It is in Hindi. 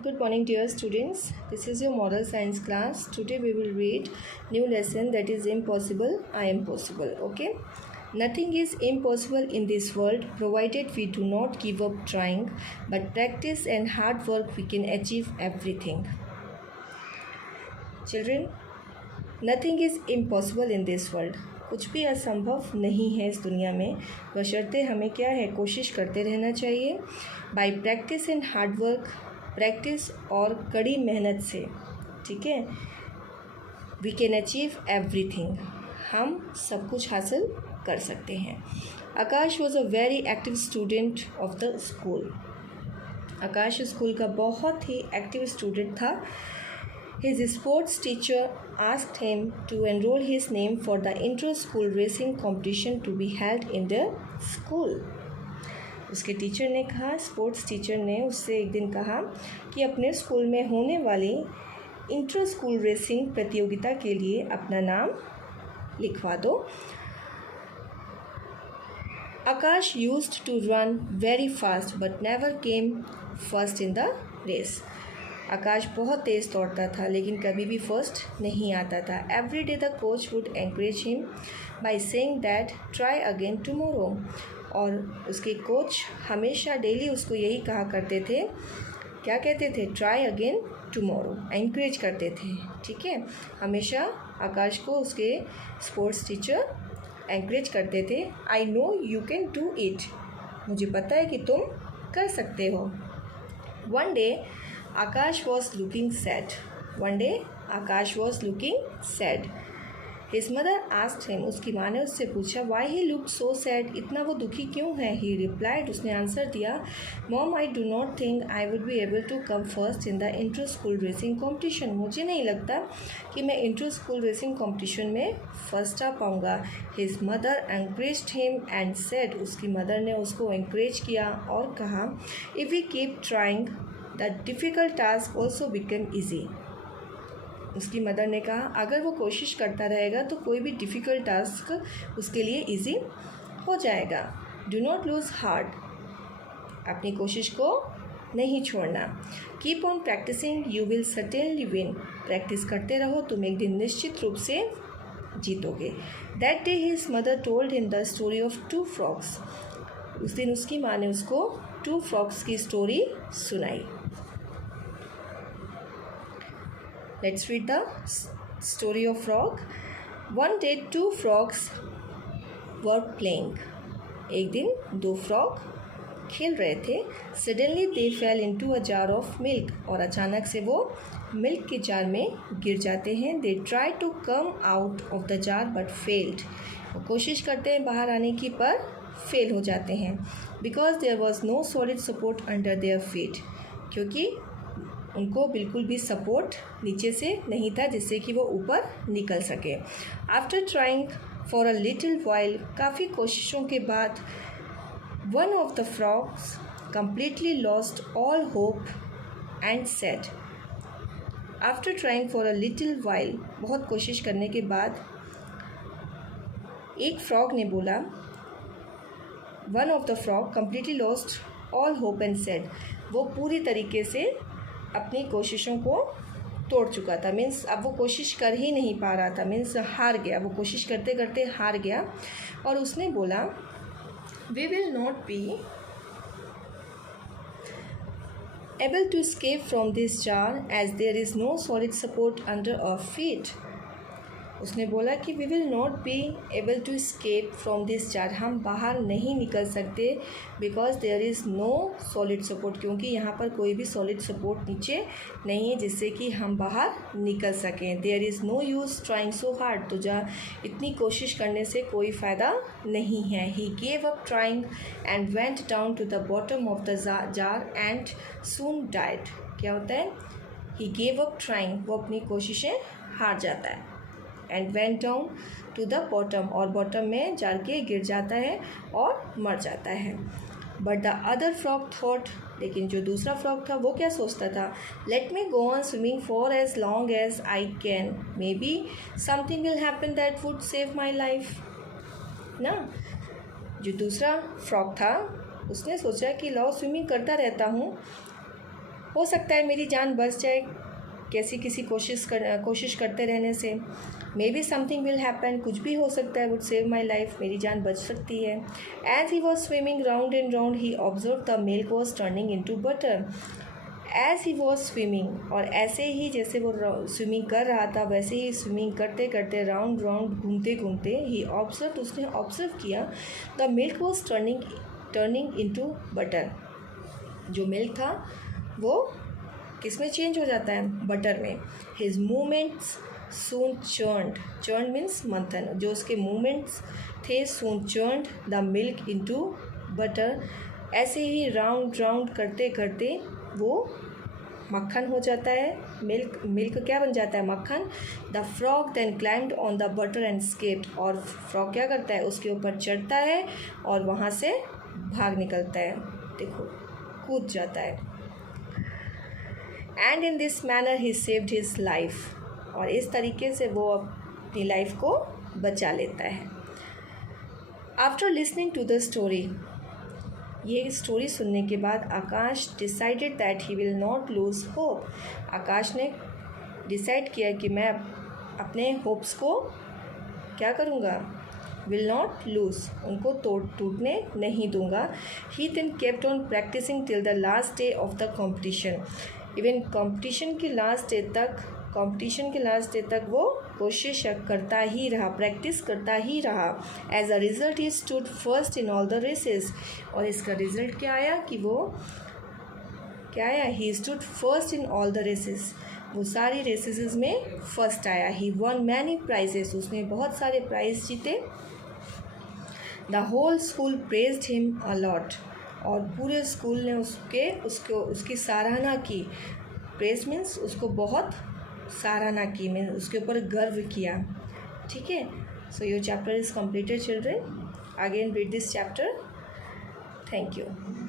Good morning, dear students. This is your moral science class. Today we will read new lesson that is impossible. I am possible. Okay. Nothing is impossible in this world provided we do not give up trying, but practice and hard work we can achieve everything. Children, nothing is impossible in this world. कुछ भी असंभव नहीं है इस दुनिया में, बशर्ते हमें क्या है, कोशिश करते रहना चाहिए. Bye practice and hard work, practice और कड़ी मेहनत से, ठीक है, वी कैन अचीव एवरीथिंग, हम सब कुछ हासिल कर सकते हैं. Akash was a very active student of the school. Akash school का बहुत ही एक्टिव स्टूडेंट था. His sports teacher asked him to enroll his name for the inter-school racing competition to be held in the school. उसके टीचर ने कहा, स्पोर्ट्स टीचर ने उससे एक दिन कहा कि अपने स्कूल में होने वाली इंटर स्कूल रेसिंग प्रतियोगिता के लिए अपना नाम लिखवा दो. Akash used to run very fast but never came first in the race. Akash बहुत तेज़ दौड़ता था लेकिन कभी भी फर्स्ट नहीं आता था. Every day the coach would encourage him by saying that try again tomorrow. और उसके कोच हमेशा डेली उसको यही कहा करते थे. क्या कहते थे? Try again tomorrow. एनकरेज करते थे, ठीक है. हमेशा आकाश को उसके स्पोर्ट्स टीचर एनकरेज करते थे. I know you can do it. मुझे पता है कि तुम कर सकते हो. One day Akash was looking sad. One day, Akash was looking sad. His mother asked him. उसकी माँ ने उससे पूछा, why he looked so sad? इतना वो दुखी क्यों है? He replied. उसने आंसर दिया, Mom, I do not think I would be able to come first in the inter-school racing competition. मुझे नहीं लगता कि मैं inter-school racing competition में फर्स्ट आ पाऊँगा. His mother encouraged him and said. उसकी मदर ने उसको encourage किया और कहा, if we keep trying, the difficult task also become easy. उसकी मदर ने कहा, अगर वो कोशिश करता रहेगा तो कोई भी डिफ़िकल्ट टास्क उसके लिए इजी हो जाएगा. Do not lose heart. अपनी कोशिश को नहीं छोड़ना. Keep on practising, you will certainly win. Practice करते रहो, तुम एक दिन निश्चित रूप से जीतोगे. That day his mother told him the story of two frogs. उस दिन उसकी माँ ने उसको टू फ्रॉग्स की स्टोरी सुनाई. Let's read the story of frog. One day two frogs were playing. एक दिन दो फ्रॉग खेल रहे थे. Suddenly they fell into a jar of milk. और अचानक से वो मिल्क के जार में गिर जाते हैं. They tried to come out of the jar but failed. वो कोशिश करते हैं बाहर आने की पर फेल हो जाते हैं. Because there was no solid support under their feet. क्योंकि उनको बिल्कुल भी सपोर्ट नीचे से नहीं था जिससे कि वो ऊपर निकल सके. After trying for a little while, काफ़ी कोशिशों के बाद, one of the frogs completely lost all hope and said. After trying for a little while, बहुत कोशिश करने के बाद एक फ्रॉग ने बोला, one of the frog completely lost all hope and said. वो पूरी तरीके से अपनी कोशिशों को तोड़ चुका था. मीन्स अब वो कोशिश कर ही नहीं पा रहा था. मीन्स हार गया. वो कोशिश करते करते हार गया और उसने बोला, we will not be able to escape from this jar as there is no solid support under our feet. उसने बोला कि we will not be able to escape from this jar. हम बाहर नहीं निकल सकते because there is no solid support. क्योंकि यहाँ पर कोई भी सॉलिड सपोर्ट नीचे नहीं है जिससे कि हम बाहर निकल सकें. There is no use trying so hard. तो जा इतनी कोशिश करने से कोई फ़ायदा नहीं है. He gave up trying and went down to the bottom of the jar and soon died. क्या होता है? ही गेव अप ट्राइंग, वो अपनी कोशिशें हार जाता है. And went down to the bottom, और बॉटम में जार के गिर जाता है और मर जाता है. But the other frog thought, लेकिन जो दूसरा फ्रॉग था वो क्या सोचता था? Let me go on swimming for as long as I can, maybe something will happen that would save my life. ना, जो दूसरा फ्रॉग था उसने सोचा कि लो स्विमिंग करता रहता हूँ, हो सकता है मेरी जान बच जाए किसी कोशिश करते रहने से। May be something will happen, कुछ भी हो सकता है, वुड सेव माई लाइफ, मेरी जान बच सकती है। As he was swimming round and round he observe the milk was turning into butter. As he was swimming, और ऐसे ही जैसे वो स्विमिंग कर रहा था वैसे ही स्विमिंग करते करते राउंड राउंड घूमते घूमते ही ऑब्जर्व, उसने ऑब्जर्व किया the milk was turning into butter. जो मिल्क था वो किस में चेंज हो जाता है? बटर में। His movements soon churn means मंथन, जो उसके मूवमेंट्स थे soon churn the milk into butter. ऐसे ही राउंड राउंड करते करते वो मक्खन हो जाता है। मिल्क क्या बन जाता है? मक्खन। The frog then climbed on the butter and escaped, और फ्रॉग क्या करता है? उसके ऊपर चढ़ता है और वहाँ से भाग निकलता है, देखो कूद जाता है। And in this manner he saved his life, और इस तरीके से वो अपनी लाइफ को बचा लेता है। After listening to the story, ये स्टोरी सुनने के बाद Akash decided that he will not lose hope. Akash ने डिसाइड किया कि मैं अपने होप्स को क्या करूँगा? विल नॉट लूज़, उनको टूटने नहीं दूंगा। He then kept on practising till the last day of the competition. Even competition के लास्ट डे तक वो कोशिश करता ही रहा, प्रैक्टिस करता ही रहा। As a result he stood first in all the races, और इसका रिज़ल्ट क्या आया कि वो क्या आया? He stood first in all the races, वो सारी रेसेस में फर्स्ट आया। ही वन मैनी प्राइजेस, उसने बहुत सारे प्राइज जीते। The whole school praised him a lot, और पूरे स्कूल ने उसकी सराहना की। प्रेज मीन्स उसको बहुत सराहना की, मीन्स उसके ऊपर गर्व किया। ठीक है, so your chapter is completed children. Again read this chapter. Thank you.